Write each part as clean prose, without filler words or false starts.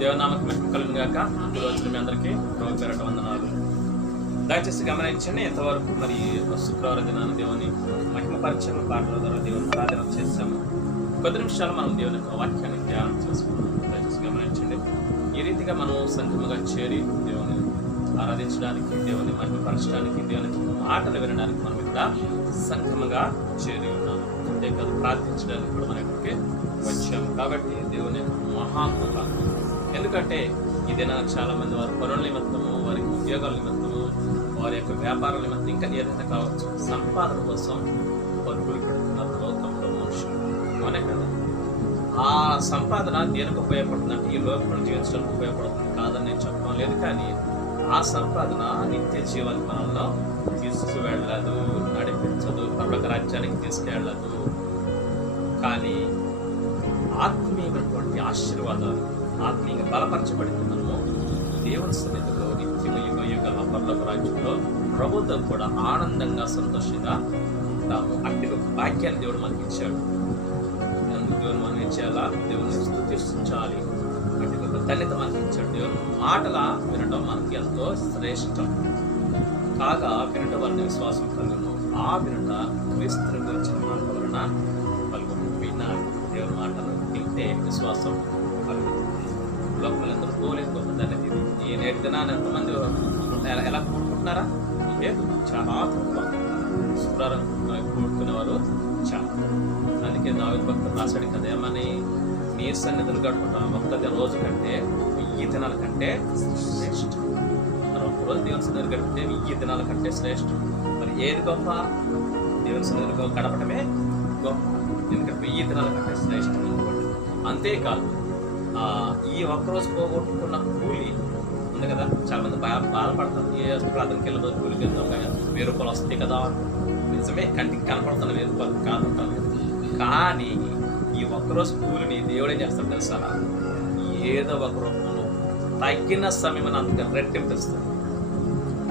దేవనామకు మహిమ కలుగును గాక. ఈరోజు మీ అందరికీ ప్రభు పేరట వందనాలు. దయచేసి గమనించండి, ఇంతవరకు మరి శుక్రవారం దినాన దేవుని మహిమపరిచయం పాటల ద్వారా దేవుని ఆరాధన చేశాము. కొద్ది నిమిషాలు మనం దేవుని యొక్క వాక్యాన్ని ధ్యానం చేసుకున్నాం. దయచేసి గమనించండి, ఈ రీతిగా మనం సంఘముగా చేరి దేవుని ఆరాధించడానికి, దేవుని మహిమపరచడానికి, దేవుని మాటలు వినడానికి మనం ఇక్కడ సంఘముగా చేరి ఉన్నాము. అంతేకాదు ప్రార్థించడానికి కూడా మనం ఇక్కడికి వచ్చాము. కాబట్టి దేవుని మహాకృప. ఎందుకంటే ఈ దినాన చాలా మంది వారి పనుల నిమిత్తము, వారి ఉద్యోగాల నిమిత్తము, వారి యొక్క వ్యాపారాల నిమిత్తం, ఇంకా ఏదైనా కావచ్చు, సంపాదన కోసం పరుగులు పెడుతున్నారు లోకంలో మనుషులు. అవునే కదా? ఆ సంపాదన దేనికి ఉపయోగపడుతుందంటే ఈ లోకంలో జీవించడానికి ఉపయోగపడుతుంది కాదని నేను చెప్పడం లేదు. కానీ ఆ సంపాదన నిత్య జీవన మనల్లో తీసుకువెళ్ళదు, నడిపించదు, పరలోక రాజ్యానికి తీసుకెళ్ళదు. కానీ ఆత్మీయమైనటువంటి ఆశీర్వాదాలు, ఆత్మీయంగా బలపరచబడింది మనము దేవుని సన్నిధిలో నిత్యము యుగ యుగాల పరలోక రాజ్యంలో ప్రభుత్వం కూడా ఆనందంగా సంతోషంగా ఉంటాము. అట్టి ఒక వాక్యాన్ని దేవుడు మనకి ఇచ్చాడు. అందుకు దేవుడు మనం ఏం చేయాలా? దేవుని స్తుతించాలి. అట్టి ఒక ధన్యత మనకి ఇచ్చాడు. దేవుని మాటల వినటం మనకి ఎంతో శ్రేష్టం. కాగా వినట వలన విశ్వాసం కలుగును, ఆ వినట క్రీస్తు గురించిన మాట వలన కలుగును. వినాలి, దేవుని మాటలు వింటే విశ్వాసం కలుగుతుంది. లోకలందరూ పోలేకపోతే ధన్యత ఇది. ఈ నేటి దినాన్ని ఎంతమంది ఎలా కూడుకుంటున్నారా? లేదు, చాలా తక్కువ. శుక్రవారం కూడుకునేవారు చాలా. అందుకే దావీదు భక్తుడు రాశాడు కదా, ఏమని? నీ సన్నిధులు గడుపుతాం ఒక్క రోజు కంటే 1000 దినాల కంటే శ్రేష్టం. మనం ఒక్కరోజు దేవుని సన్నిధులు గడిపితే 1000 దినాల కంటే శ్రేష్టం. మరి ఏది గొప్ప? దేవుని సన్నిధులు గడపడమే గొప్ప. ఎందుకంటే 1000 దినాల కంటే శ్రేష్టం అనుకోండి. అంతేకాదు, ఈ ఒక్కరోజు పోగొట్టుకున్న కూలి ఉంది కదా, చాలా మంది బాధపడతారు. ఏ ప్రార్థనకి వెళ్ళి కూలికి వెళ్తాం కదా, 1000 రూపాయలు వస్తాయి కదా. నిజమే, కంటికి కనపడుతున్న 1000 రూపాయలు కాదు. కానీ ఈ ఒక్కరోజు కూలిని దేవుడే చేస్తాడు తెలుసా? ఏదో ఒక రూపంలో తగ్గిన సమయం అంతగా రెట్టింపిస్తాడు.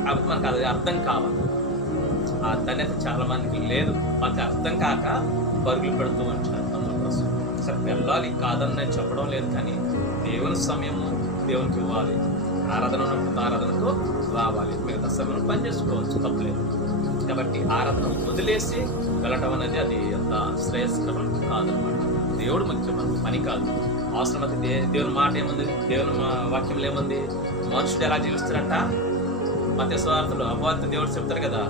కాబట్టి మనకు అది అర్థం కావాలి. ఆ ధన్యత చాలా మందికి లేదు. మనకి అర్థం కాక పరుగులు పెడుతూ ఉంటారు పనుల కోసం. సరే, వెళ్ళాలి కాదని నేను చెప్పడం లేదు. కానీ దేవుని సమయము దేవునికి ఇవ్వాలి. ఆరాధన ఉన్నప్పుడు ఆరాధనతో రావాలి. మిగతా సమయంలో పని చేసుకోవచ్చు, తప్పలేదు. కాబట్టి ఆరాధన వదిలేసి వెళ్ళటం అనేది అది అంత శ్రేయస్కరం కాదనమాట. దేవుడు ముఖ్యమైన పని కాదు. అవసరమైతే దేవుని మాట ఏముంది? దేవుని వాక్యంలో ఏముంది? మనుషుడు ఎలా జీవిస్తాడంట? మత్తయి సువార్తలో అపవాది దేవుడు చెప్తారు కదా,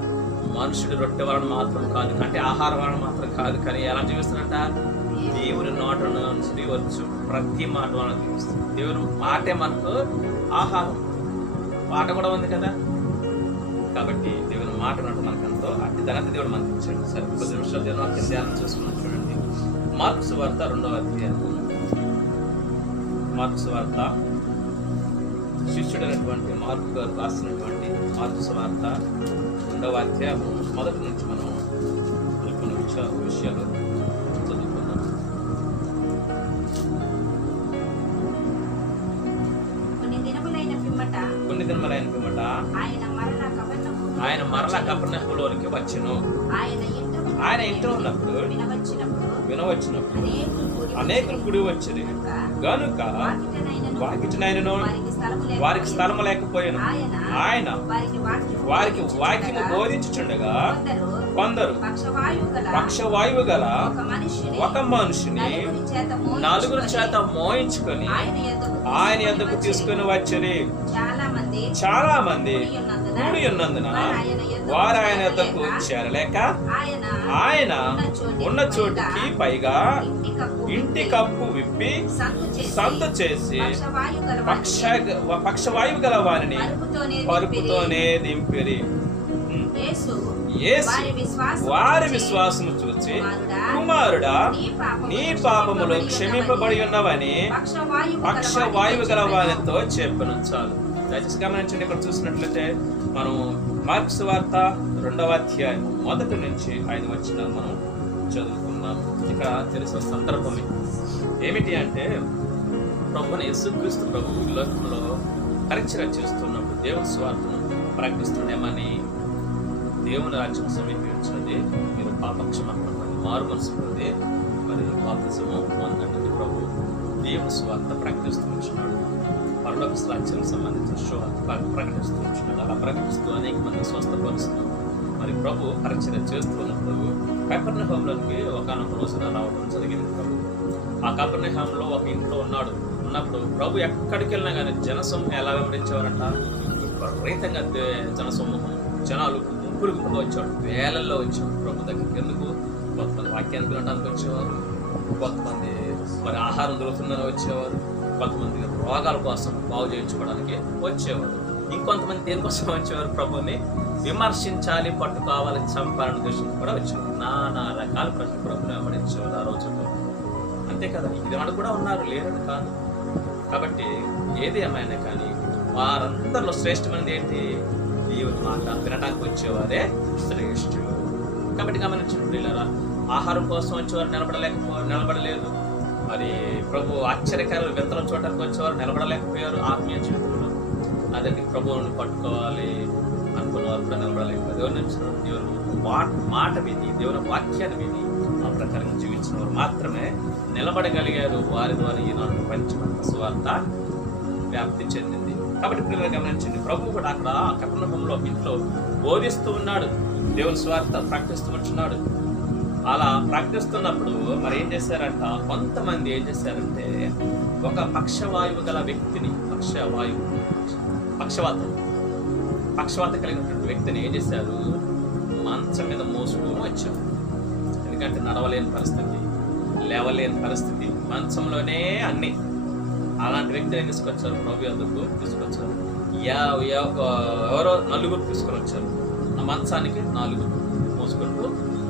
మనుషుడు రొట్టె వలన మాత్రం కాదు, అంటే ఆహారం వలన మాత్రం కాదు, కానీ ఎలా జీవిస్తాడంట? దేవుని నోట నుంచి వచ్చు ప్రతి మాట వలన జీవిస్తాడు. దేవుని మాటే మనకు ఆహారం. మాట కూడా ఉంది కదా. కాబట్టి దేవుని మాట నోట మనకు ఎంతో అట్టి ధనత దేవుడు మనకి ఇచ్చాడు. సరే, 10 నిమిషాలు దేవుని వాక్యం ధ్యానం చేసుకున్నాం. చూడండి, మార్కు సువార్త 2వ అధ్యాయం. మార్కు సువార్త శిష్యుడైనటువంటి మార్కు గారు రాసినటువంటి మార్కు సువార్త 2వ అధ్యాయం మొదటి నుంచి మనం కొన్ని విషయాలు చదువుకుందాం. కొన్ని దినములైన పిమ్మట ఆయన మరలా కపెర్నహూములోనికి వచ్చెను. ఆయన ఇంట్లో ఉన్నప్పుడు వినవచ్చినప్పుడు అనేకులు కూడి వచ్చింది గనుక వాకిటినైనను వారికి స్థలము లేకపోయాను. ఆయన వారికి వాక్యము బోధించుచుండగా కొందరు పక్షవాయువు గల ఒక మనిషిని 4 చేత మోయించుకొని ఆయన యొద్దకు తీసుకుని వచ్చి చాలా మంది కూడి ఉన్నందున వారు ఆయన యొద్దకు చేరలేక ఆయన ఉన్న చోటికి పైగా ఇంటి కప్పు విప్పి సంతు చేసి పక్షవాయువు గల వారిని పరుపుతోనే దింపిరి. వారి విశ్వాసము చూచి, కుమారుడా, నీ పాపములు క్షమింపబడి ఉన్నవని పక్షవాయువు గల వారితో చెప్పను. చాలు. దయచేసి గమనించండి, ఇక్కడ చూసినట్లయితే మనం మార్కు సువార్త 2వ అధ్యాయం 1 నుంచి 5 వచనాలు మనం చదువుకున్నాం. ఇక్కడ తెలిసిన సందర్భం ఏమిటి అంటే, ప్రభువుని యేసుక్రీస్తు ప్రభు ఈ లోకంలో పరిచయం చేస్తున్నప్పుడు దేవుని సువార్తను ప్రకటిస్తుండేమని, దేవుని రాజ్యం సమీపించినది, మీరు పాపక్షమాపణ మారు మనసు పొంది మరి బాప్తిసము పొందండి ప్రభు దేవుని సువార్త ప్రకటిస్తూ ఉంటున్నాడు. క్రీస్తు రాజ్యానికి సంబంధించిన ప్రకటిస్తూ ఉంటున్నాడు. అలా ప్రకటిస్తూ అనేక మంది స్వస్థపరుస్తున్నాడు. మరి ప్రభు పరిచయం చేస్తూ ఉన్నప్పుడు కపెర్నహూములోనికి ఒకానొక రోజున రావడం జరిగింది. ప్రభు ఆ కపెర్నహూములో ఒక ఇంట్లో ఉన్నప్పుడు ప్రభు ఎక్కడికి వెళ్ళినా కానీ జనసమూహం ఎలా వెంబడించేవారంట? విపరీతంగా జనసమూహం, జనాలు గుంపులుగా వచ్చేవాడు, వేలల్లో వచ్చేవాడు ప్రభు దగ్గరికి. ఎందుకు? కొంతమంది వాక్యాన్ని వినడానికి వచ్చేవారు, కొంతమంది మరి ఆహారం దొరుకుతుందని వచ్చేవారు, కొంతమంది రోగాల కోసం బాగు చేయించుకోవడానికి వచ్చేవారు, ఇంకొంతమంది దేనికోసం వచ్చేవారు? ప్రభుని విమర్శించాలి, పట్టుకోవాలి, చంపాలని దృష్టికి కూడా వచ్చేవారు. నానా రకాల ప్రజలు ప్రభుని వెంబడించేవారు ఆ రోజుల్లో. అంతే కదా, ఇది వాడు కూడా ఉన్నారు, లేరని కాదు. కాబట్టి ఏది ఏమైనా కానీ వారందరిలో శ్రేష్టమైనది ఏంటి? దేవుని మాట వినడానికి వచ్చేవారే శ్రేష్ఠులు. కాబట్టి గమనించండి, ఆహారం కోసం వచ్చేవారు నిలబడలేదు. మరి ప్రభు ఆశ్చర్యకారులు వింతలు చూడటానికి వచ్చేవారు నిలబడలేకపోయారు ఆత్మీయ జీవితంలో. అదే ప్రభువుని పట్టుకోవాలి అనుకున్న వారు కూడా నిలబడలేకపోయారు. దేవుని మాట విని, దేవుని వాక్యాన్ని విని ఆ ప్రకారంగా జీవించిన వారు మాత్రమే నిలబడగలిగారు. వారి ద్వారా ఈనాడు ప్రపంచమంతా సువార్త వ్యాప్తి చెందింది. కాబట్టి పిల్లలు గమనించండి, ప్రభు కూడా అక్కడ కపెర్నహూములో ఇంట్లో బోధిస్తూ ఉన్నాడు, దేవుని సువార్త ప్రకటిస్తూ ఉంటున్నాడు. అలా ప్రకటిస్తున్నప్పుడు మరి ఏం చేశారంట, కొంతమంది ఏం చేశారంటే ఒక పక్షవాయువు గల వ్యక్తిని, పక్షవాతం కలిగినటువంటి వ్యక్తిని ఏం చేశారు? మంచం మీద మోసుకొని వచ్చారు. ఎందుకంటే నడవలేని పరిస్థితి, లేవలేని పరిస్థితి, మంచంలోనే అన్ని. అలాంటి వ్యక్తిని తీసుకొచ్చారు, ప్రభు వద్దకు తీసుకొచ్చారు. ఎవరో 4 తీసుకొని వచ్చారు. ఆ మంచానికి 4 మోసుకుంటూ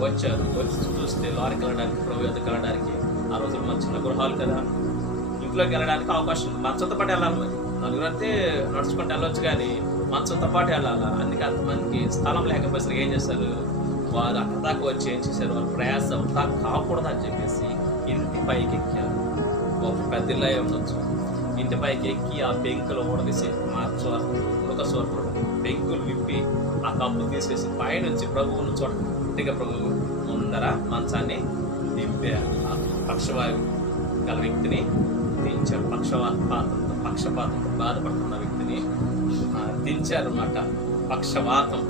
వచ్చారు. వచ్చి చూస్తే లారీకి వెళ్ళడానికి, ప్రభు వద్దకు వెళ్ళడానికి ఆ రోజులు మంచిగా గృహాలు కదా, ఇంట్లోకి వెళ్ళడానికి అవకాశం ఉంది. మంచంతో పాటు వెళ్ళాలి. మరి 4 అయితే నడుచుకుంటూ వెళ్ళొచ్చు, కానీ మంచంతో పాటు వెళ్ళాలా? అందుకే అంతమందికి స్థలం లేకపోతే ఏం చేశారు? వారు అక్కడ దాకా వచ్చి ఏం చేశారు? వారు ప్రయాసం కాకూడదు అని చెప్పేసి ఇంటి పైకి ఎక్కారు. ఒక పెద్ద ఇల్లు అయి ఉండొచ్చు. ఇంటి పైకి ఎక్కి ఆ పెంకులు ఊడదీసి, ఒక సోర్పుడు పెంకులు విప్పి ఆ కప్పు తీసేసి పైనుంచి ప్రభువును చూడగా ప్రభువు ముందర మంచాన్ని దింపారు. ఆ పక్షవాయువు గల వ్యక్తిని దించారు. పక్షపాతంతో బాధపడుతున్న వ్యక్తిని దించారు అన్నమాట. పక్షవాతం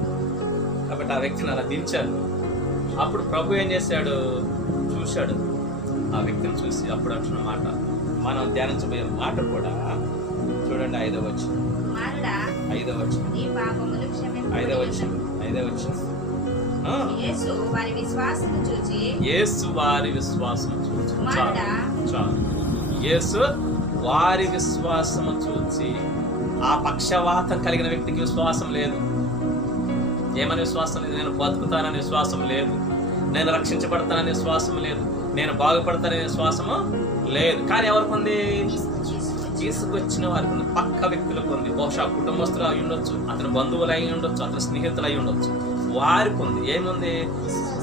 కాబట్టి ఆ వ్యక్తిని అలా దించారు. అప్పుడు ప్రభు ఏం చేశాడు? చూశాడు ఆ వ్యక్తిని. చూసి అప్పుడు అంటున్న మాట, మనం ధ్యానించబోయే మాట కూడా చూడండి. 5వ వచనం. యేసు వారి విశ్వాసము చూచి, యేసు వారి విశ్వాసము చూచి, ఆ పక్షవాతం కలిగిన వ్యక్తికి విశ్వాసం లేదు. ఏమని విశ్వాసం లేదు? నేను బతుకుతానని విశ్వాసం లేదు, నేను రక్షించబడతానని విశ్వాసం లేదు, నేను బాగుపడతాననే విశ్వాసము లేదు. కానీ ఎవరికి ఉంది? తీసుకొచ్చిన వారికి ఉంది, పక్క వ్యక్తులకు ఉంది. బహుశా కుటుంబస్తులు అయి ఉండొచ్చు, అతని బంధువులు అయి ఉండొచ్చు, అతని స్నేహితులు అయి ఉండొచ్చు. వారికి ఉంది. ఏముంది?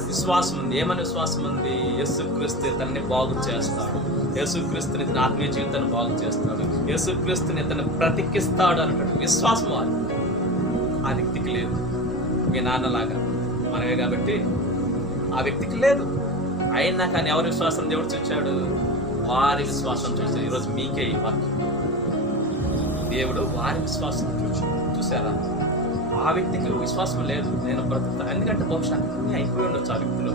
విశ్వాసం ఉంది. ఏమని విశ్వాసం ఉంది? యేసుక్రీస్తు ఇతన్ని బాగు చేస్తాడు, యేసుక్రీస్తుని ఇతని ఆత్మీయ జీవితాన్ని బాగు చేస్తాడు, యేసుక్రీస్తుని ఇతన్ని బ్రతికిస్తాడు అనేటువంటి విశ్వాసం వారు. ఆ వ్యక్తికి లేదు. మీ నాన్నలాగా మనమే కాబట్టి ఆ వ్యక్తికి లేదు. అయినా కానీ ఎవరి విశ్వాసం దేవుడు చూచాడు? వారి విశ్వాసం చూసాడు. ఈరోజు మీకే ఈ వాక్యం. దేవుడు వారి విశ్వాసం చూసారా? ఆ వ్యక్తికి విశ్వాసం లేదు, నేను బ్రతుకుతాను. ఎందుకంటే బహుశా అన్నీ అయిపోయి ఉండొచ్చు ఆ వ్యక్తిలో.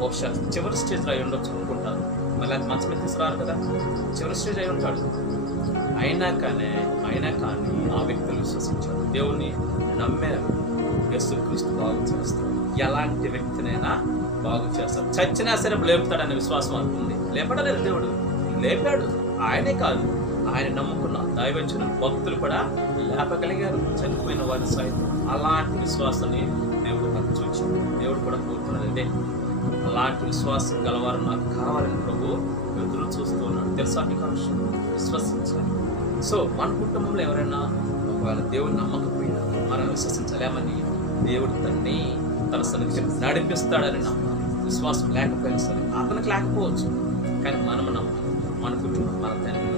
బహుశా చివరి స్టేజ్లో అయి ఉండొచ్చు అనుకుంటాను. మళ్ళీ అది మంచి మీద తీసుకురారు కదా, చివరి స్టేజ్ అయి ఉంటాడు. అయినా కానీ ఆ వ్యక్తులు విశ్వసించాడు, దేవుణ్ణి నమ్మారు. యేసుక్రీస్తు బాగు చేస్తాడు, ఎలాంటి వ్యక్తినైనా బాగు చేస్తాడు. చచ్చినా సరే లేపుతాడనే విశ్వాసం అనుకుంది. లేపడలేదు, దేవుడు లేపాడు. ఆయనే కాదు, ఆయన నమ్ముకున్న దైవజనులు, భక్తులు కూడా లేపగలిగారు, చనిపోయిన వారి సైతం. అలాంటి విశ్వాసాన్ని దేవుడు నాకు చూచాడు. దేవుడు కూడా కోరుకున్నది అలాంటి విశ్వాసం గలవారు నాకు కావాలని ప్రభు ఎదురు చూస్తూ ఉన్నాడు. తెలుసా మీకు ఆ విషయం? విశ్వసించాలి. సో మన కుటుంబంలో ఎవరైనా ఒకవేళ దేవుడు నమ్మకపోయినా మనం విశ్వసించలేమని, దేవుడు తన సన్నిధికి నడిపిస్తాడని నమ్మాలి. విశ్వాసం లేకపోయినా సరే, అతనికి లేకపోవచ్చు, కానీ మనము నమ్మాలి. మన కుటుంబం, మన తండ్రిలో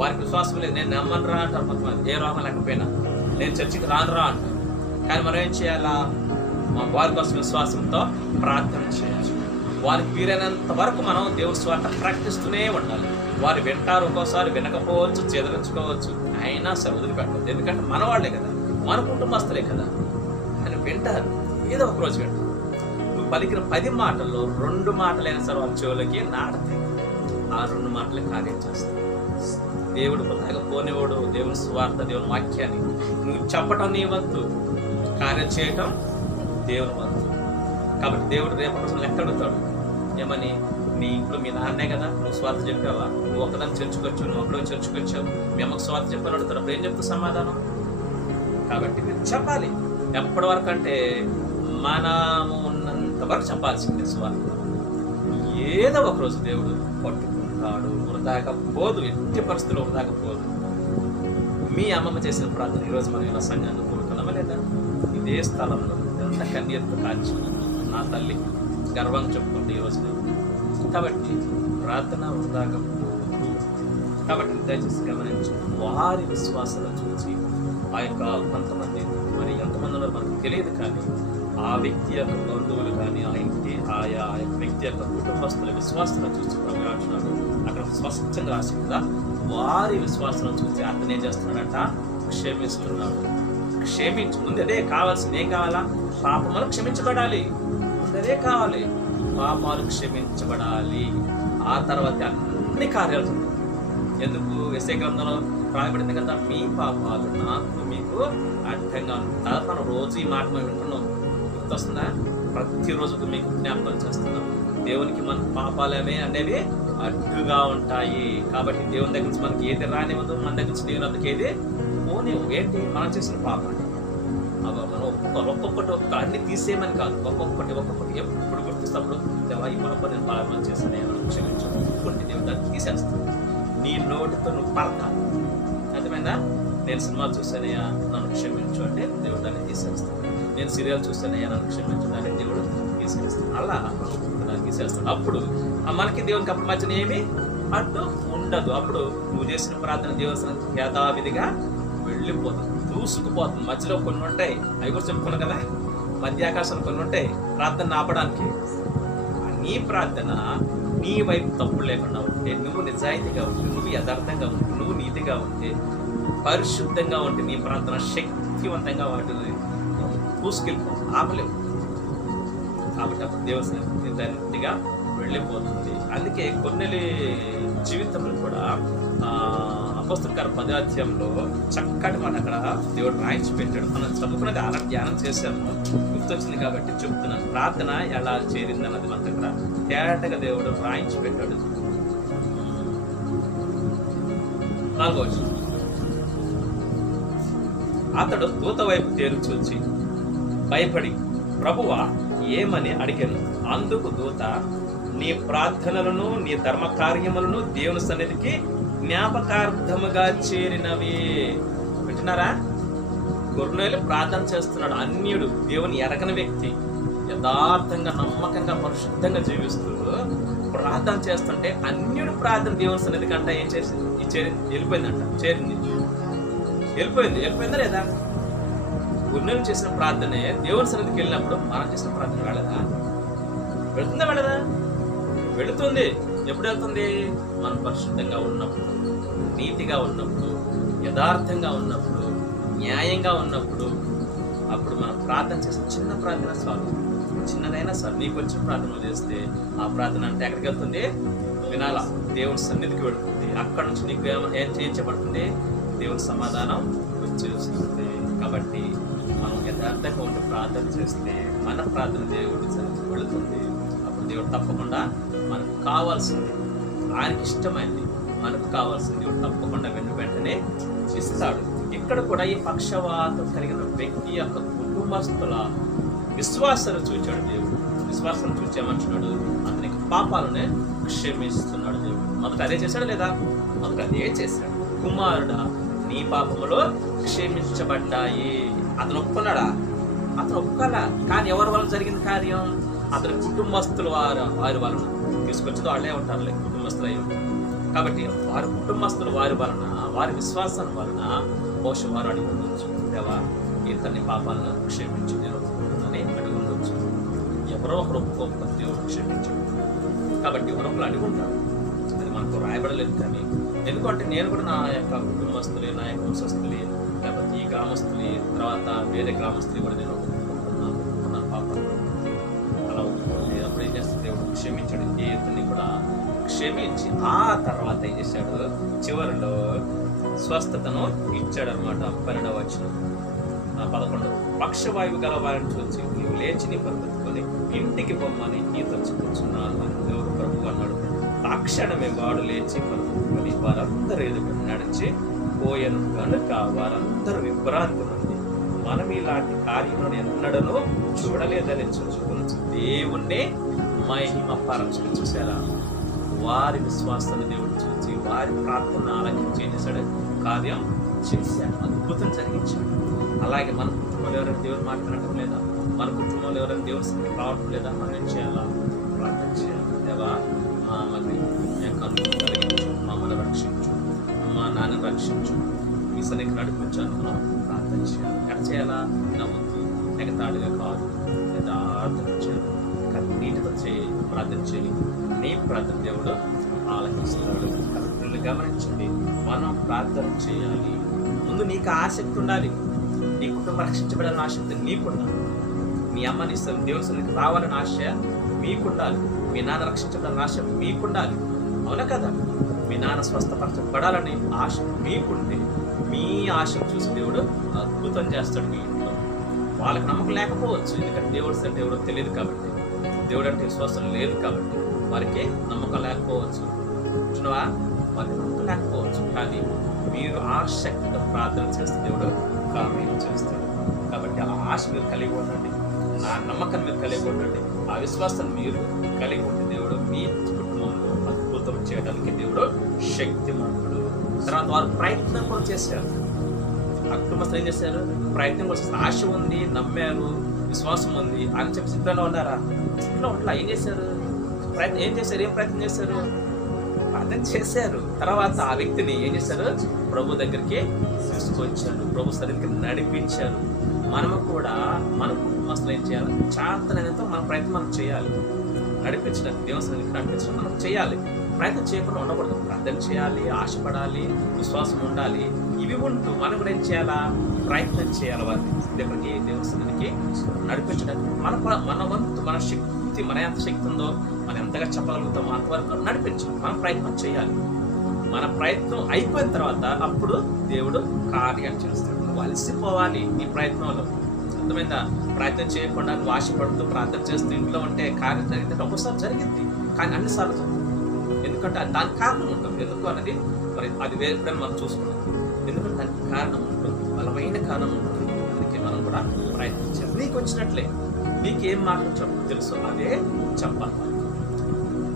వారికి విశ్వాసం లేదు. నేను నమ్మను రా అంటారు కొంతమంది. ఏ రోగం లేకపోయినా నేను చర్చికి రానురా అంటారు. కానీ మనం ఏం చేయాలా? మా వారి కోసం విశ్వాసంతో ప్రార్థన చేయాలి. వారికి వీలైనంత వరకు మనం దేవుని స్వార్థ ప్రకటిస్తూనే ఉండాలి. వారు వింటారు, ఒక్కోసారి వినకపోవచ్చు, చెదరించుకోవచ్చు, అయినా సరే వదిలిపెట్టదు. ఎందుకంటే మన వాళ్ళే కదా, మన కుటుంబస్తులే కదా అని వింటారు. ఏదో ఒక రోజు వింటారు. నువ్వు పలికిన 10 మాటల్లో 2 మాటలైనా సరే వాళ్ళ చెవులకి నాటుతాయి. ఆ 2 మాటలే కార్యం చేస్తాయి. దేవుడు కొత్తగా పోనేవాడు. దేవుని స్వార్థ, దేవుని వాక్యాన్ని నువ్వు చెప్పటం నీ వంతు, కార్యం చేయటం దేవుని వంతు. కాబట్టి దేవుడు రేపటి రోజులు ఎక్కడుతాడు? ఏమని? నీ ఇంట్లో మీ నాన్నే కదా, నువ్వు స్వార్థ చెప్పావా? నువ్వు ఒకదాన్ని చర్చకొచ్చు, నువ్వు ఒకడో చర్చకొచ్చావు, మీ అమ్మకు స్వార్థ చెప్పని అడుగుతాడు. అప్పుడు ఏం చెప్తావు సమాధానం? కాబట్టి మీరు చెప్పాలి. ఎప్పటి వరకు అంటే మనము ఉన్నంత వరకు చెప్పాల్సిందే స్వార్థ. ఏదో ఒక రోజు దేవుడు పట్టుకుంటాడు. వృధాగా పోదు, ఎట్టి పరిస్థితుల్లో వృధాగా పోదు. మీ అమ్మమ్మ చేసిన ప్రార్థన ఈరోజు మనం ఇలా సంఘాన్ని కోరుకున్నామా లేదా? ఇదే స్థలంలో ఎంత కన్నీరుతో కాల్చి నా తల్లి గర్వంగా చెప్పుకుంటే ఈరోజు. కాబట్టి ప్రార్థన వృధాగా పోదు. కాబట్టి దయచేసి గమనించి వారి విశ్వాసాలను చూసి ఆ యొక్క కొంతమంది, మరి ఎంతమంది ఉన్నారో మనకు తెలియదు, కానీ ఆ వ్యక్తి యొక్క బంధువులు కానీ ఆ యొక్క వ్యక్తి యొక్క కుటుంబస్తుల విశ్వాసాలను చూసి ప్రవేశించినాడు. అక్కడ స్పష్టంగా రాసి కదా, వారి విశ్వాసాలను చూసి అతను ఏం చేస్తున్నాడట? క్షమిస్తున్నాడు. క్షమించు. ముందు అదే కావాల్సింది. ఏం కావాలా? పాపములు క్షమించబడాలి. ముందు అదే కావాలి. పాపాలు క్షమించబడాలి. ఆ తర్వాత అన్ని కార్యాలు. ఎందుకు? యెషయా గ్రంథంలో రాయబడింది కదా, మీ పాపాలు నాకు మీకు అడ్డంగా ఉంటాయి. మనం రోజు ఈ మాట మేము వింటున్నాం. గుర్తొస్తుందా? ప్రతిరోజు మీకు జ్ఞాపకం చేస్తున్నాం. దేవునికి మన పాపాలేమే అనేవి అడ్డుగా ఉంటాయి. కాబట్టి దేవుని దగ్గర నుంచి మనకి ఏది రానివ్వదు, మన దగ్గర నుంచి దేవుని వద్దకు ఏది పోనివ్వు. ఏంటి? మనం చేసిన పాపాలు అవి మనం ఒక్కొక్కటి అన్ని తీసేయమని కాదు, ఒక్కొక్కటి ఎప్పుడు గుర్తిస్తప్పుడు దేవా ఈ పాప నేను పాపం చేస్తాను, ఏమైనా క్షమించు, ఒప్పుకుంటే దేవుడు దాన్ని తీసేస్తాను. నీ నోటితో నువ్వు పడతాను. అర్థమైందా? నేను సినిమా చూసానయ్యా, నన్ను క్షమించు అంటే దేవుడు దాన్ని తీసేస్తాను. నేను సీరియల్ చూసానయ్యా, నన్ను క్షమించు అంటే దేవుడు తీసేస్తాను. అలా దాన్ని తీసేస్తాడు. అప్పుడు మనకి దేవునికి అప్పుడు మధ్యన ఏమి అడ్డు ఉండదు. అప్పుడు నువ్వు చేసిన ప్రార్థన దేవుని యథావిధిగా వెళ్ళిపోతుంది, దూసుకుపోతుంది. మధ్యలో కొన్ని ఉంటాయి, అవి కూడా చెప్పుకున్నాం కదా, మధ్యాకాశాలు కొన్ని ఉంటాయి ప్రార్థన ఆపడానికి. నీ ప్రార్థన నీ వైపు తప్పు లేకుండా ఉంటే, నువ్వు నిజాయితీగా ఉంటే, నువ్వు యథార్థంగా ఉంటే, నువ్వు నీతిగా ఉంటే, పరిశుద్ధంగా ఉంటే, నీ ప్రార్థన శక్తివంతంగా వాటిని దూసుకెళ్ళిపో, ఆపలేవు. కాబట్టి అప్పుడు దేవుని డైరెక్ట్గా వెళ్ళిపోతుంది. అందుకే కొన్నెలి జీవితంలో కూడా అపోస్తలుల కార్యం 10వ అధ్యాయంలో చక్కటి మాట అక్కడ దేవుడు రాయించి పెట్టాడు. మనం చదువుకున్నది అలా ధ్యానం చేశాము, గుర్తొచ్చింది కాబట్టి చెప్తున్నాను. ప్రార్థన ఎలా చేరింది అన్నది మనకు అక్కడ తేటగా దేవుడు రాయించి పెట్టాడు. 4వ వచనం, అతడు దూత వైపు తేరు చూచి భయపడి ప్రభువా ఏమని అడిగాను. అందుకు దూత, నీ ప్రార్థనలను నీ ధర్మ కార్యములను దేవుని సన్నిధికి జ్ఞాపకార్థముగా చేరినవి. వింటున్నారా? కొర్నేలు ప్రార్థన చేస్తున్నాడు. అన్యుడు, దేవుని ఎరగని వ్యక్తి, యథార్థంగా నమ్మకంగా పరిశుద్ధంగా జీవిస్తూ ప్రార్థన చేస్తుంటే అన్యుడు ప్రార్థన దేవుని సన్నిధి కంటే ఏం చేసింది? వెళ్ళిపోయిందంట. వెళ్ళిపోయిందా లేదా? కొర్నేలు చేసిన ప్రార్థనే దేవుని సన్నిధికి వెళ్ళినప్పుడు మనం చేసిన ప్రార్థన వెళ్ళదా? వెళ్ళదా? వెళుతుంది. ఎప్పుడు వెళ్తుంది? మనం పరిశుద్ధంగా ఉన్నప్పుడు, నీతిగా ఉన్నప్పుడు, యథార్థంగా ఉన్నప్పుడు, న్యాయంగా ఉన్నప్పుడు. అప్పుడు మనం ప్రార్థన చేస్తే చిన్న ప్రార్థన చాలు, చిన్నదైనా సార్ నీకు వచ్చిన ప్రార్థన చేస్తే ఆ ప్రార్థన అంటే ఎక్కడికి వెళ్తుంది? వినాలా? దేవుని సన్నిధికి వెళుతుంది. అక్కడ నుంచి నీకు ఏం చెప్పబడుతుంది? దేవుని సమాధానం వచ్చేస్తుంది. కాబట్టి మనం యథార్థంగా ఉండి ప్రార్థన చేస్తే మన ప్రార్థన దేవుడి సన్నిధికి వెళుతుంది. అప్పుడు దేవుడు తప్పకుండా మనకు కావాల్సింది, ఆయనకి ఇష్టమైంది, మనకు కావాల్సింది దేవుడు తప్పకుండా వెంటనే ఇస్తాడు. ఇక్కడ కూడా ఈ పక్షవాతం కలిగిన వ్యక్తి యొక్క కుటుంబస్తుల విశ్వాసాన్ని చూచాడు దేవుడు. విశ్వాసాన్ని చూచామంటున్నాడు, అతనికి పాపాలనే క్షమిస్తున్నాడు దేవుడు. మొదట అదే చేశాడు లేదా? మొదట అదే చేశాడు. కుమారుడా నీ పాపములో క్షమించబడ్డాయి. అతను ఒప్పుకున్నాడా? అతను ఒప్పుకోలా. కానీ ఎవరి వలన జరిగిన కార్యం? అతని కుటుంబస్తులు వారి వలన. తీసుకొచ్చేది వాళ్ళే ఉంటారులే, కుటుంబస్తులు అయ్యి ఉంటారు. కాబట్టి వారి కుటుంబస్తులు వారి వలన, వారి విశ్వాసం వలన బహుశా వారు అడిగి ఉండొచ్చు, దేవా ఇతని పాపాలను క్షమించి నేను ఒప్పుకుంటున్నానని అడిగి ఉండొచ్చు. ఎవరో ఒకరు ఒప్పుకోకపోతే దేవుడు క్షమించడు. కాబట్టి ఎవరొకరు అడిగి ఉంటారు. అది మనకు రాయబడలేదు. కానీ ఎందుకంటే నేను కూడా నా యొక్క కుటుంబస్తులే, నా యొక్క వంశస్తులే, లేకపోతే ఈ గ్రామస్తులే, తర్వాత వేరే గ్రామస్తులు కూడా నేను ఒప్పుకున్నాను పాప. అలా ఒప్పుకుంటే అప్పుడు ఏం చేస్తే దేవుడు క్షమించాడు. ఇతన్ని కూడా క్షమించి ఆ తర్వాత ఏం చేశాడు, చివరిలో స్వస్థతను ఇచ్చాడు అనమాట. 12వ వచనం 11 పక్షవాయువు గల వారిని చూసి నువ్వు లేచి నీ పరుగెత్తుకొని ఇంటికి పొమ్మని నీతో చెప్పుచున్నాను అని దేవుడు ప్రభు అన్నాడు. తక్షణమే వాడు లేచి పరుగెత్తుకొని వారందరూ ఎదుట నడిచి పోయను కనుక వారందరూ విభ్రాంతి నుండి మనం ఇలాంటి కార్యములను ఎన్నడను చూడలేదని చూసుకుని దేవుణ్ణి మహిమ పరచుకుని. చూసారా, వారి విశ్వాసాన్ని దేవుడు చూసి వారి ప్రార్థన ఆలకించి ఏం చేశాడు, కార్యం చేశాడు, అద్భుతం జరిగించాడు. అలాగే మన కుటుంబంలో ఎవరైనా దేవుడు మాట్లాడటం లేదా, మన కుటుంబంలో ఎవరైనా దేవుడు రావటం లేదా, మనం ఏం చేయాలా, ప్రార్థన చేయాలి. దేవా మరి కలిగించు, మమ్మల్ని రక్షించు, మా నాన్న రక్షించు, మీ సన్నిధికి నడిపించాను. మనం ప్రార్థన చేయాలి. ఎక్కడ చేయాలా, నవ్వుతూ ఎగతాడుగా కాదు, యథార్థంగా చేయాలి, కన్నీటితో ప్రార్థన చేయాలి. నీ ప్రార్థన దేవుడు ఆలకిస్తున్నాడు. కాబట్టి గమనించండి, మనం ప్రార్థన చేయాలి. ముందు నీకు ఆసక్తి ఉండాలి, నీ కుటుంబం రక్షించబడాలని ఆసక్తి నీకుండాలి, మీ అమ్మని దేవుని సన్నిధికి రావాలని ఆశ మీకుండాలి, మీ నాన్న రక్షించబడాలని ఆశ మీకుండాలి. అవునా కదా? మీ నాన్న స్వస్థపరచబడాలని ఆశ మీకుంటే మీ ఆశను చూసి దేవుడు అద్భుతం చేస్తాడు మీ ఇంట్లో. వాళ్ళకి నమ్మకం లేకపోవచ్చు, ఎందుకంటే దేవుడు అంటే ఎవరో తెలియదు కాబట్టి, దేవుడు అంటే విశ్వాసం లేదు కాబట్టి వారికి నమ్మకం లేకపోవచ్చు. చూడవా, వారికి నమ్మకం లేకపోవచ్చు. కానీ మీరు ఆసక్తిగా ప్రార్థన చేస్తే దేవుడు కార్యం చేస్తాడు. కాబట్టి ఆ ఆశ మీరు కలిగి ఉండండి, నా నమ్మకం మీరు కలిగి ఉండండి, ఆ విశ్వాసం మీరు కలిగి ఉంటే దేవుడు మీ కుటుంబంలో అద్భుతం చేయడానికి దేవుడు శక్తిమంతుడు. తర్వాత వారు ప్రయత్నం కూడా చేశారు. ఆ కుటుంబస్తులు ఏం చేశారు, ప్రయత్నం కూడా చేశారు. ఆశ ఉంది, నమ్మారు, విశ్వాసం ఉంది అని చెప్పి సిద్ధంగా ఉన్నారా, సిద్ధంగా ఉండాల. ఏం చేశారు, ఏం ప్రయత్నం చేశారు, ప్రార్థన చేశారు. తర్వాత ఆ వ్యక్తిని ఏం చేశారు, ప్రభు దగ్గరికి తీసుకొచ్చారు, ప్రభు సన్నిధికి నడిపించారు. మనము కూడా మనకు అసలు ఏం చేయాలి, చాతనైనంత మన ప్రయత్నం మనం చేయాలి, నడిపించడానికి దేవుని సన్నిధికి నడిపించడం మనం చేయాలి. ప్రయత్నం చేయకుండా ఉండకూడదు, ప్రార్థన చేయాలి, ఆశపడాలి, విశ్వాసం ఉండాలి. ఇవి ఉంటూ మనం కూడా ఏం చేయాలా, ప్రయత్నం చేయాలి వారిని దగ్గరికి దేవుని సన్నిధికి నడిపించడానికి. మన వంతు, మన శక్తి, మన ఎంత శక్తి ఉందో, మనం ఎంతగా చెప్పగలుగుతామో అంతవరకు నడిపించాలి. మనం ప్రయత్నం చేయాలి. మన ప్రయత్నం అయిపోయిన తర్వాత అప్పుడు దేవుడు కార్యం చేస్తాడు. నువ్వు అలసిపోవాలి నీ ప్రయత్నంలో, అర్థమైందా? ప్రయత్నం చేయకుండా నువ్వు ఆశపడుతూ ప్రార్థన చేస్తూ ఇంట్లో ఉంటే కార్యం జరిగిందంటే ఒక్కోసారి జరిగింది, కానీ అన్నిసార్లు జరిగింది. ఎందుకంటే దానికి కారణం ఉంటుంది. ఎందుకు అనేది మరి అది వేరే మనం చూసుకున్నాం. ఎందుకంటే దానికి కారణం ఉంటుంది, బలమైన కారణం ఉంటుంది. అందుకే మనం కూడా ప్రయత్నించాలి. నీకు వచ్చినట్లే, నీకేం మాటలు తెలుసు అదే చెప్పాలి.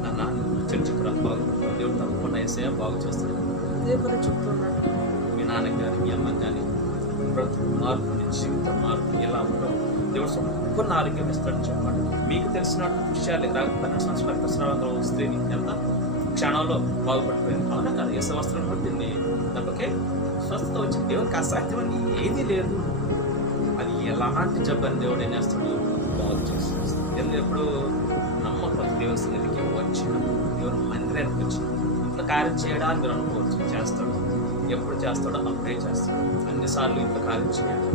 నాన్న చర్చికి రా, బాగుంటుంది, దేవుడు తప్పకుండా వేసే బాగు చేస్తాడు, అదే పని చెప్తున్నాడు. మీ నాన్నకి కానీ మీ అమ్మకి కానీ బ్రతుకు మార్పు, జీవితం మార్పు ఎలా ఉండవు, దేవుడు సంపూర్ణ ఆరోగ్యం ఇస్తాడని చెప్పాడు. మీకు తెలిసిన విషయాలు 12 సంవత్సరాల స్త్రీని ఎంత క్షణంలో బాగుపడిపోయింది, అవునా కదా? ఏ సంవత్సరం పట్టింది, దెబ్బకే స్వస్థత వచ్చింది. దేవుడికి అసాధ్యమని ఏదీ లేదు. అది ఎలాంటి జబ్బని దేవుడు ఏం చేస్తాడు, బాగు చేస్తాడు. ఎందుకు ఎప్పుడు నమ్మకం దేవుని సన్నిధికి వచ్చినప్పుడు, దేవుని మందిరానికి వచ్చినప్పుడు ఇంట్లో కార్యం చేయడానికి మీరు అనుకోవచ్చు, చేస్తాడు. ఎప్పుడు చేస్తాడో అప్పుడే చేస్తాడు. అన్నిసార్లు ఇంట్లో కార్యం చేయాలి.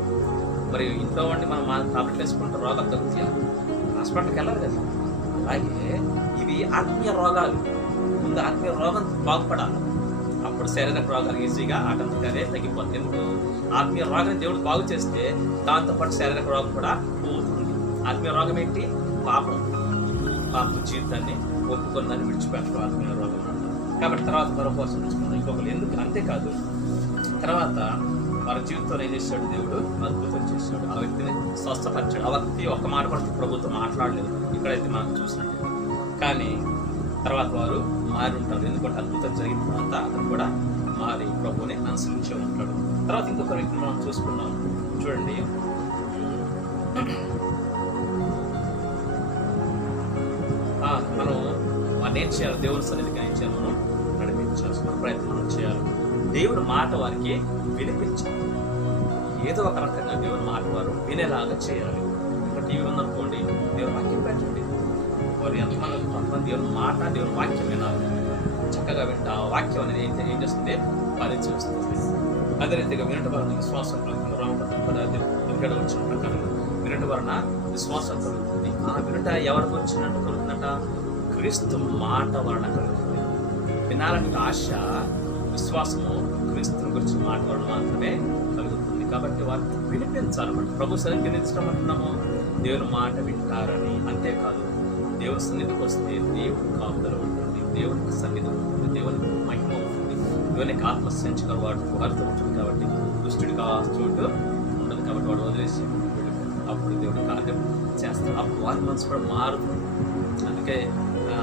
మరి ఇంట్లో వండి మనం టాబ్లెట్లు వేసుకుంటే రోగాలు తగ్గుతాయి, హాస్పిటల్కి వెళ్ళాలి కదా. అలాగే ఇవి ఆత్మీయ రోగాలు. ముందు ఆత్మీయ రోగం బాగుపడాలి, అప్పుడు శారీరక రోగాలు ఈజీగా ఆటంకగానే తగ్గిపోతుంది. ఎందుకు, ఆత్మీయ రోగాన్ని దేవుడు బాగు చేస్తే దాంతోపాటు శారీరక రోగం కూడా పోతుంది. ఆత్మీయ రోగం ఏంటి, పాపం జీవితాన్ని ఒప్పుకున్నాన్ని విడిచిపెట్టడం ఆత్మీయ రోగం అంటారు. కాబట్టి తర్వాత మరో కోసం విడిచిపోతాం, ఇంకొకరు ఎందుకు. అంతేకాదు, తర్వాత వారి జీవితంలో ఏం చేశాడు, దేవుడు అద్భుతం చేశాడు. ఆ వ్యక్తిని స్వస్థపరిచాడు. ఆ వ్యక్తి ఒక్క మాట కూడా ప్రభుత్వం మాట్లాడలేదు, ఇక్కడైతే మనం చూసినట్టు. కానీ తర్వాత వారు మారి ఉంటారు. ఎందుకంటే అద్భుతం జరిగిన తర్వాత అతను కూడా మారి ప్రభువుని అనుసరించే ఉంటాడు. తర్వాత ఇంకొక వ్యక్తిని మనం చూసుకున్నాం, చూడండి. మనం వారిని ఏం చేయాలి, దేవుని సన్నిధికి ఏం చేయాలి, మనం నడిపించాల్సిన ప్రయత్నం చేయాలి. దేవుని మాట వారికి వినిపించాలి. ఏదో ఒక రకంగా దేవుని మాట వారు వినేలాగా చేయాలి. ఇంకా టీవీ ఉందనుకోండి, దేవుని వాక్యం పెట్టండి. వారు కొంతమంది దేవుని మాట, దేవుని వాక్యం వినాలి. చక్కగా శ్రద్ధగా వింటే ఆ వాక్యం అనేది ఏం చేస్తుంది ఫలించి వస్తుంది. అదే రీతిగా వినట వలన విశ్వాసం కలుగుతుంది. రామపత్రం ఇక్కడ వచ్చిన ప్రకారం వినట వలన విశ్వాసం కలుగుతుంది. ఆ వినట ఎవరికి వచ్చినట్టు కలుగుతుందట? క్రీస్తు మాట వలన కలుగుతుంది. వినాలని ఆశ, విశ్వాసము క్రీస్తుని గురించి మాట వలన మాత్రమే కలుగుతుంది. కాబట్టి వారిని వినిపించాలన్నమాట. ప్రభు సన్నిధికి నిలిచడం అంటున్నాము, దేవుని మాట వింటారని. అంతేకాదు, దేవుని సన్నిధికి వస్తే దేవుని కాపుదల ఉంటుంది, దేవునికి సన్నిధి ఉంటుంది, దేవునికి మహిమ ఉంటుంది, దేవునికి ఆత్మసంచకర వారితో ఉంటుంది. కాబట్టి దుష్టుడికి ఆ చోటు ఉండదు. కాబట్టి వాడు వదిలేసి అప్పుడు దేవుడి కార్యం చేస్తాడు. అప్పుడు వారి మనసు కూడా మారుతుంది. అందుకే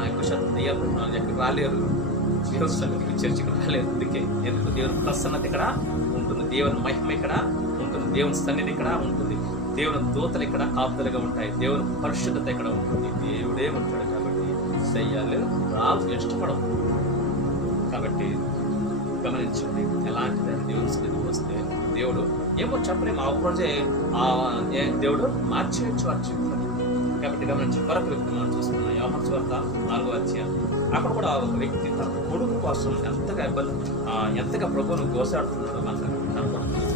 ఎక్కువ శాతం దెయ్యాలు ఎక్కడికి రాలేరు, దేవుని సన్నిధికి చర్చికి రాలేరు. అందుకే ఎందుకు? దేవుని ప్రసన్నత ఇక్కడ ఉంటుంది, దేవుని మహిమ ఇక్కడ ఉంటుంది, దేవుని సన్నిధి ఇక్కడ ఉంటుంది, దేవుని దూతలు ఇక్కడ కాపుదలుగా ఉంటాయి, దేవుని పరిశుద్ధత ఇక్కడ ఉంటుంది, దేవుడే ఉంటాడు. కాబట్టి దయ్యాలు రావు, ఇష్టపడవు. కాబట్టి గమనించండి, ఎలాంటిదని దేవుని సన్నిధికి వస్తే దేవుడు ఏమో చెప్పలేము, ఆ రోజే దేవుడు మార్చేయచ్చు వారి జీవితాన్ని. కాబట్టి గమనించి మరొక వ్యక్తి మనం చూసుకున్నాం, యోహాను సువార్త 4వ అధ్యాయం. అక్కడ కూడా ఒక వ్యక్తి తన కొడుకు కోసం ఎంతగా ప్రభువును గోసాడుతున్నాడో మనకు కనపడుతుంది.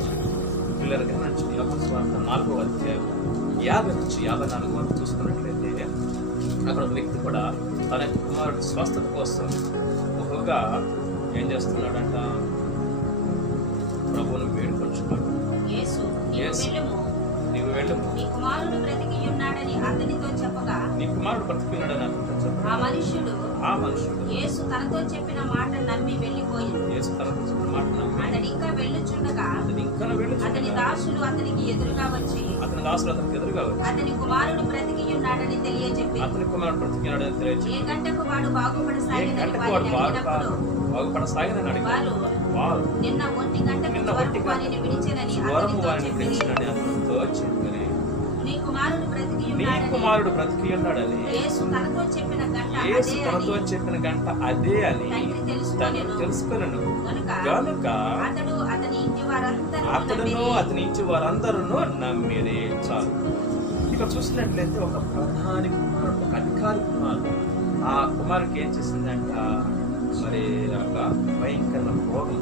పిల్లలు గమనించండి, యోహాను సువార్త 4వ అధ్యాయం 50 నుంచి 54 వరకు చూసుకున్నట్లయితే అక్కడ ఒక వ్యక్తి కూడా తన కుమారుడు స్వస్థత కోసం బహుగా ఏం చేస్తున్నాడంట? ప్రభువును వేడుకొంచున్నాడు. నీవు వెళ్ళము, నీ కుమారుడు బ్రతికియున్నాడని అతనితో చెప్పగా, ఆ మనుషుడు యేసు తనతో చెప్పిన మాట నమ్మి వెళ్ళిపోయింది. అతడు ఇంకా వెళ్ళుచుండగా అతని దాసులు అతనికి ఎదురుగా వచ్చి అతని కుమారుడు బ్రతికియున్నాడని తెలియజెప్పి, ఏ గంటకు వాడు బాగుపడసాగినని వారు నిన్న 1 గంటకు వారిని విడిచెనని అతనితో చెప్పిరి. నీ కుమారుడు బ్రతికియున్నాడని యేసు తనతో చెప్పిన గంట అదే అని తెలుసుకొనెను. కనుక అతడును అతని ఇంటి వారందరూ నమ్మిరి. చాలు. ఇక్కడ చూసినట్లయితే ఒక ప్రధాని కుమారుడు, ఒక అధికారి కుమారుడు, ఆ కుమారుడికి ఏం చేసిందంట? మరి ఒక భయంకరమైన రోగం,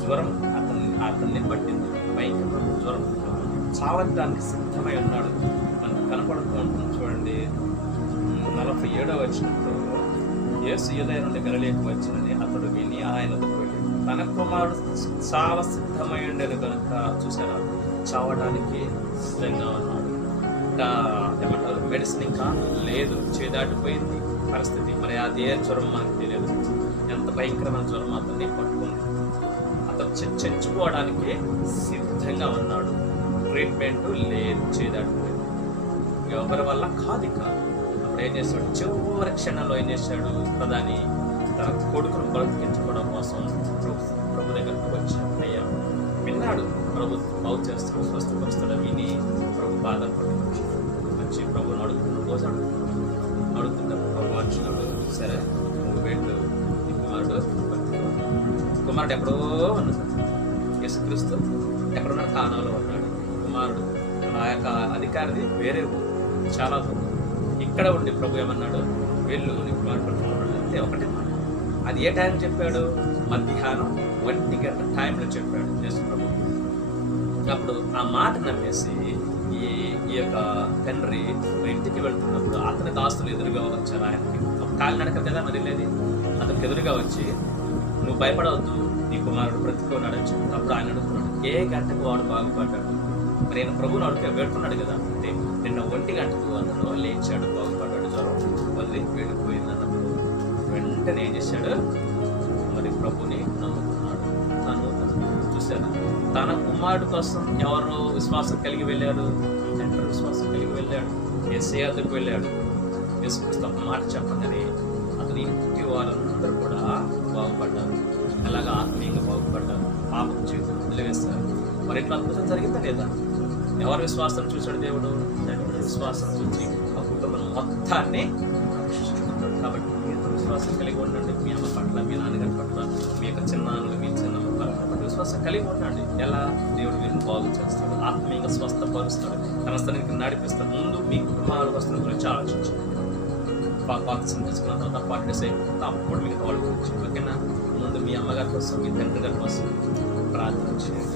జ్వరం అతన్ని పట్టింది. భయంకరమైన జ్వరం, చావడానికి సిద్ధమై ఉన్నాడు. మనకు కనపడుతూ ఉంటుంది. చూడండి, 47వ వచనంలో యేసు యూదయ నుండి గలిలయకు వచ్చినని అతడు విని ఆయనతో వెళ్ళాడు. తన కుమారుడు చావ సిద్ధమై ఉండేది కనుక చూసారా, చావడానికి సిద్ధంగా ఉన్నాడు. ఏమంటారు, మెడిసిన్ ఇంకా లేదు, చేదాటిపోయింది పరిస్థితి. మరి అదే జ్వరం మనకు తెలియదు, ఎంత భయంకరమైన జ్వరం అతన్ని పట్టుకుంది. అతను చచ్చిపోవడానికి సిద్ధంగా ఉన్నాడు. ట్రీట్మెంట్ లేదు, చేదాటిపోయింది, ఎవరి వల్ల కాదు. అప్పుడు ఏం చేశాడు? చివరి క్షణంలో ఏం చేశాడు? ప్రధాని తన కొడుకును బ్రతికించుకోవడం కోసం ప్రభు దగ్గరకు వచ్చాడు. అయ్యా విన్నాడు, ప్రభు బాగు చేస్తాడు, స్వస్థపరుస్తాడు విని ప్రభు బాధపడి వచ్చి ప్రభుని అడుగుతున్నాడు, కోసం అడుగుతుంటాడు. ప్రభు వచ్చినాడు, సరే నువ్వు వెళ్ళు, నీ కుమారుడు ఎక్కడో ఉన్నాడు. యేసుక్రీస్తు ఎక్కడున్నాడు? కానాలో ఉన్నాడు. కుమారుడు ఆ యొక్క అధికారిది వేరే ఊరు, చాలా దూరం. ఇక్కడ ఉండి ప్రభు ఏమన్నాడు? వెళ్ళు, నీ కుమారుడు పట్టుకున్నాడు. అంతే, ఒకటే మాట. అది ఏ టైం చెప్పాడు? మధ్యాహ్నం 1 గంట టైంలో చెప్పాడు యేసు ప్రభు. అప్పుడు ఆ మాట నమ్మేసి ఈ యొక్క తండ్రి ఇంటికి వెళ్తున్నప్పుడు అతని దాస్తులు ఎదురుగా వచ్చారు ఆయనకి. కాలినడక కదా మరి లేదు, అతనికి ఎదురుగా వచ్చి నువ్వు భయపడవద్దు, నీ కుమారుడు బ్రతికున్నాడని చెప్పి అప్పుడు ఆయన అడుగుతున్నాడు, ఏ గంటకు వాడు బాగుపడ్డాడు? మరి ఆయన ప్రభువుని అడుగు పెడుతున్నాడు కదా. అంటే నిన్న 1 గంటకు అతను లేచాడు, బాగుపడ్డాడు, జ్వరం వదిలి వెళ్ళిపోయింది అన్నప్పుడు వెంటనే ఏం చేశాడు? మరి ప్రభుని నమ్ముకున్నాడు. చూశాను, తన కుమారుడు కోసం ఎవరు విశ్వాసం కలిగి వెళ్ళాడు? తండ్రి విశ్వాసం కలిగి వెళ్ళాడు. యేసయ్య వద్దకు వెళ్ళాడు. యేసుక్రీస్తు మాట చెప్పగానే అతని ఇంటి వారందరూ కూడా బాగుపడ్డారు. అలాగా ఆత్మీయంగా బాగుపడ్డారు, పాపం జీవితం వదిలివేస్తారు. మరి ఇట్లా అద్భుతం జరిగిందా లేదా? ఎవరి విశ్వాసం చూశాడు దేవుడు? తండ్రి విశ్వాసం చూసి ఆ కుటుంబం మొత్తాన్ని రక్షించుకుంటాడు. కాబట్టి మీరు విశ్వాసం కలిగి ఉండండి. మీ అమ్మ పట్ల, మీ నాన్నగారి పట్ల, మీ యొక్క చిన్నాన్నలు, మీ చిన్నమ్మ పట్ల విశ్వాసం కలిగి ఉండండి. ఎలా? దేవుడు వీరిని బాగు చేస్తాడు, ఆత్మీయంగా స్వస్థపరుస్తాడు, తన స్థానానికి నడిపిస్తాడు. ముందు మీ కుటుంబాల వస్తువుల గురించి ఆలోచించండి. పాత తీసుకున్న తర్వాత 40 డేస్ అయిపోతుంది, అప్పుడు మీకు వాళ్ళ గురించి. ఓకేనా? కోసం మీ తండ్రి గారి కోసం ప్రార్థన చేయండి.